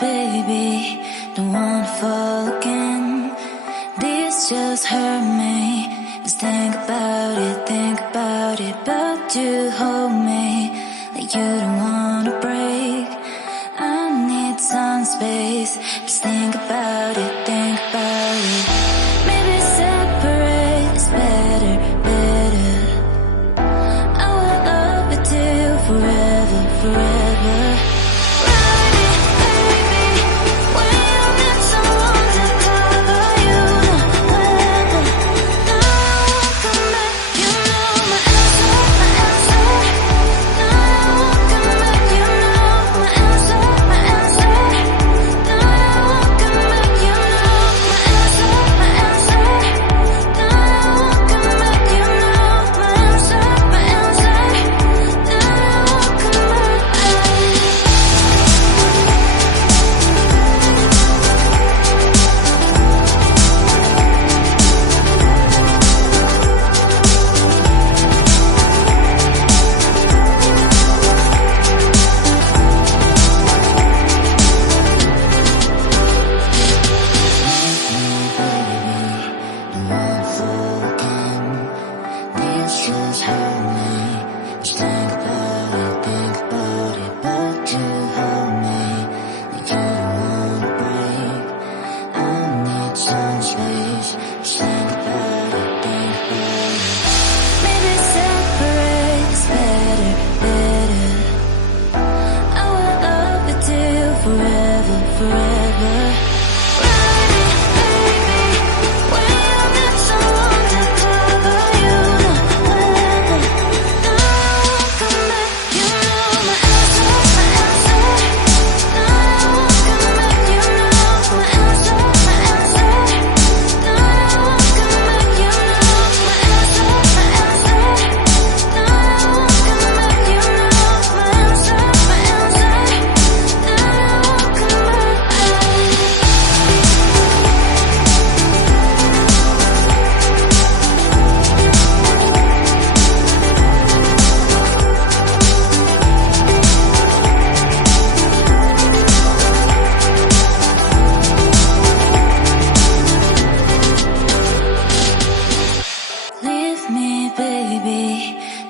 baby, don't wanna fall again. This just hurt me. Just think about it, but you hold me like you don't wanna break. I need some space. Just think about it, maybe separate is better, better. I will love you till forever, forever.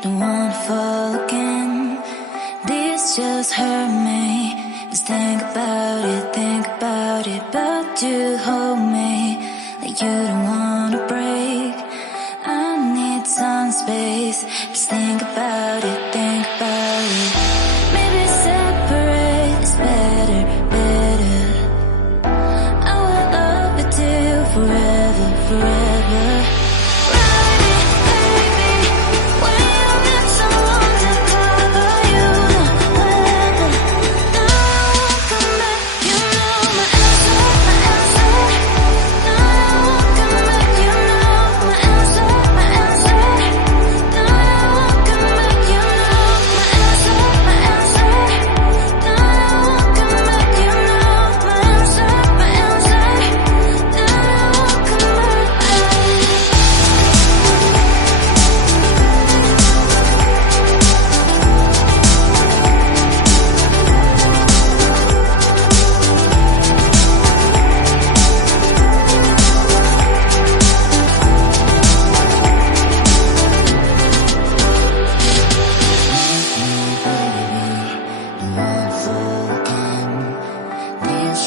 Don't wanna fall again. This just hurt me. Just think about it, but you hold me like you don't wanna break. I need some space. Just think about it, maybe separate is better, better. I will love you till forever, forever.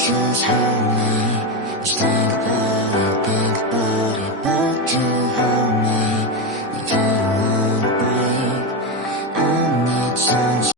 Just hurt